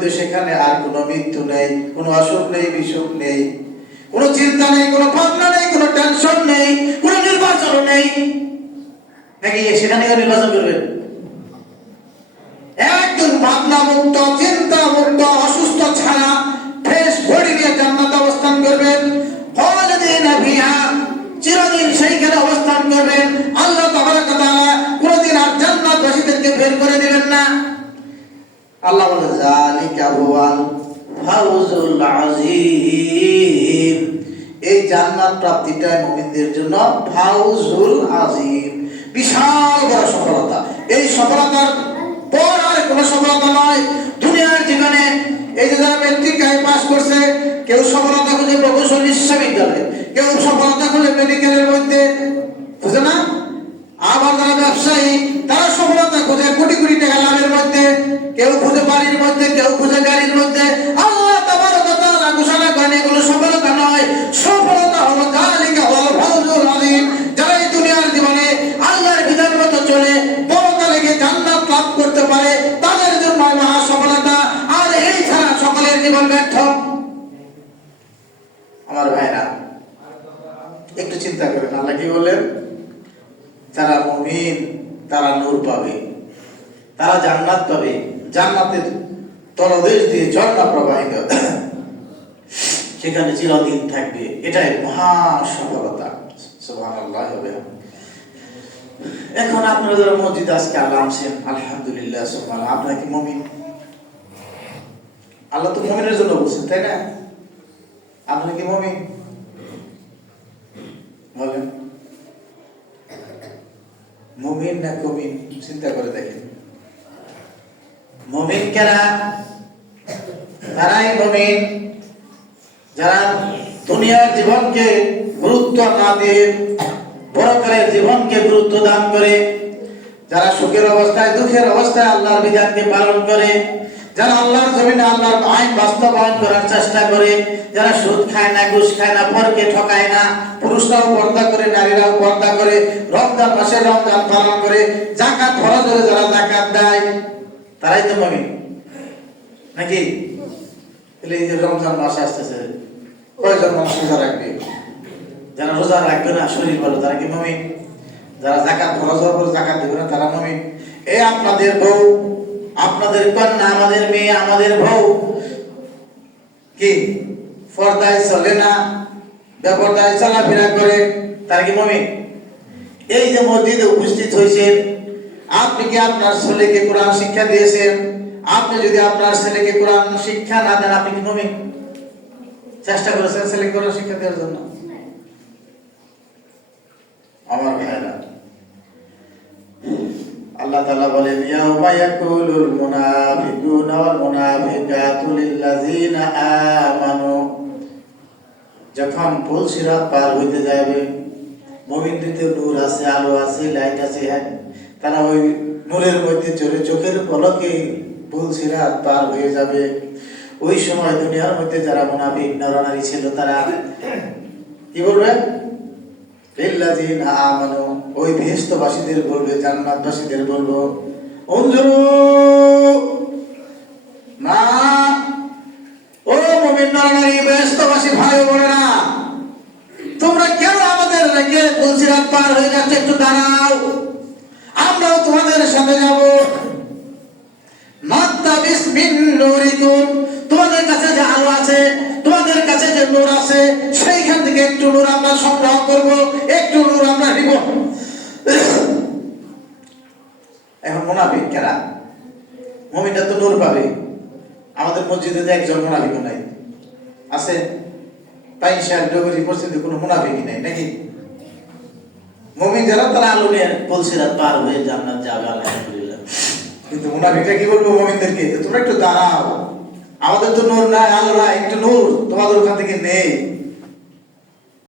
মধ্যে সেখানে আর কোনো মৃত্যু নেই, কোনো অসুখ নেই, বিসুখ নেই, কোনো চিন্তা নেই, কোনো ভাবনা নেই, কোনো টেনশন নেই, কোনো নির্বাচন নেই। নাকি সেখানে নির্বাচন করবেন? একদম ভাবনা মুক্ত, চিন্তা মুক্ত, অসুস্থ ছাড়া ফ্রেশ বডি নিয়ে জান্নাতে অবস্থান করবেন। খালিদিনা ফিহা, চিরদিন সেইখানে অবস্থান করবেন। আল্লাহ তাবারাক ওয়া তাআলা কোনদিন আর জান্নাতবাসীদেরকে বের করে দিবেন না। আল্লাহ বলে যালিকা হুয়াল ফাউজুল আযীম। এই জান্নাত প্রাপ্তিটা মুমিনদের জন্য ফাউজুল আযীম, বিশাল বড় সফলতা। এই সফলতার পর আর কোনো সফলতা নয় দুনিয়ার জীবনে। এই যে যারা মেট্রিক পাস করছে, কেউ সফলতা খুঁজে প্রকৌশল বিশ্ববিদ্যালয়ে, কেউ সফলতা খুঁজে মেডিকেলের মধ্যে, বুঝে না? আবার যারা ব্যবসায়ী, তারা সফলতা খুঁজে কোটি কোটি টাকা লাভের মধ্যে, কেউ খুঁজে বাড়ির মধ্যে, কেউ খুঁজে গাড়ির মধ্যে। আল্লাহ তাবারাক ওয়া তাআলা ঘোষণা করেন এগুলো সফলতা নয়, সফলতা হলো যালিকা ওয়াল ফাউজুল আযীম। যারা এই দুনিয়ার জীবনে আল্লাহর বিধান মতো চলে পরকালে গিয়ে জান্নাত লাভ করতে পারে, তাদের জন্য মহা সফলতা। আর এই ছাড়া সকলের জীবন ব্যর্থ। আমার ভাইরা, একটু চিন্তা করেন, আল্লাহ কি বলেন? যারা মুমিন তারা নূর পাবে, তারা জান্নাত পাবে, জান্নাতের তলদেশ দিয়ে ঝর্ণা প্রবাহিত, সেখানে চিরদিন থাকবে। এটাই মহা সফলতা। সুবহানাল্লাহ। এখন আপনারা যারা মসজিদে আজকে আনছেন, আলহামদুলিল্লাহ, সুবহানাল্লাহ, আপনারা কি মুমিন? আল্লাহ তো মুমিনের জন্য বলছেন, তাই না? আপনারা কি মুমিন? বলেন, মুমিন না কমিন? চিন্তা করে দেখেন। মুমিন কারা? তারাই মুমিন যারা দুনিয়ার জীবনকে গুরুত্ব না দিয়ে পরকালের জীবনকে গুরুত্ব দান করে, যারা সুখের অবস্থায় দুঃখের অবস্থায় আল্লাহর বিধানকে পালন করে, যারা আল্লাহর জমিনে আল্লাহর আইন বাস্তবায়ন করার চেষ্টা করে, যারা সুদ খায় না, ঘুষ খায় না, পরকে ঠকায় না, পুরুষরাও পর্দা করে, নারীরাও পর্দা করে, রমজান মাসে রমজান পালন করে, যাকাত ফরজ হলে যারা যাকাত দেয়, তারাই তো মুমিন, নাকি? এই যে রমজান মাস আসতেছে, কয়জন মানুষ রোজা রাখবে? যারা রোজা রাখবে না, শরীর ভালো, তারা কি মুমিন? যারা যাকাত ফরজ হওয়ার পর যাকাত দেবে না, তারা মুমিন। এই আপনাদের বউ, আপনাদের কন্যা, আমাদের মেয়ে, আমাদের বউ কি পর্দায় চলে না, বেপরদায় চলাফেরা করে, তারা কি মুমিন? এই যে মসজিদে উপস্থিত হয়েছেন, আপনি কি আপনার ছেলেকে কোরআন শিক্ষা দিয়েছেন? আপনি যদি আপনার ছেলেকে কোরআন শিক্ষা না দেন, আপনি কি মুমিন? চেষ্টা করেছেন ছেলেকে কোরআন শিক্ষা দেওয়ার জন্য? আমার ভাইরা, আল্লাহ তাআলা বলেন, ইয়াউমা ইয়াকুলুল মুনাফিকুনা ওয়াল মুনাফিকাতু লিল্লাযিনা আমানু। যখন পুল সিরাত পার হইতে যাবে, মুমিনদের নূর আছে, আলো আছে, লাইট আছে, হ্যাঁ, তারা ওই নূরের মধ্যে চলে চোখের পলকে পুল সিরাত পার হয়ে যাবে। ওই সময় দুনিয়ার মধ্যে যারা মুনাফিক নরনারী ছিল, তারা কি বলবে? লিল্লাযিনা আমানু, ওই বেহেশতবাসীদের বলবে, জান্নাতবাসীদের বলবো, উনজুরু না, ও মুমিন নরনারী, বেহেশতবাসী ভাই ও বোনেরা, তোমরা কেন আমাদের রেখে পুলসিরাত পার হয়ে যাচ্ছে? একটু দাঁড়াও, আমরাও তোমাদের সাথে যাব। নাত্তাবিস মিন নূরিকুম, তোমাদের কাছে যে আলো আছে, তোমাদের কাছে যে নূর আছে, সেইখান থেকে একটু নূর আমরা সংগ্রহ করব, একটু নূর আমরা নিব। এখন মুনাফিক কারা? মুমিনরা তো নূর পাবে। আমাদের মসজিদে যে একজন মুনাফিক নাই, আছে? তাই শেয়ার ডগরি পরিস্থিতি কোনো মুনাফিকই নাই, নাকি? মুমিন যারা, তারা আলো নিয়ে পুলসিরাত পার হয়ে জান্নাত যাবে, আলহামদুলিল্লাহ। কিন্তু মুনাফিকরা কি বলবো মুমিনদেরকে? তোমরা একটু দাঁড়াও, আমাদের তো নূর নাই, আলো নাই, একটু নূর তোমাদের ওখান থেকে নেই।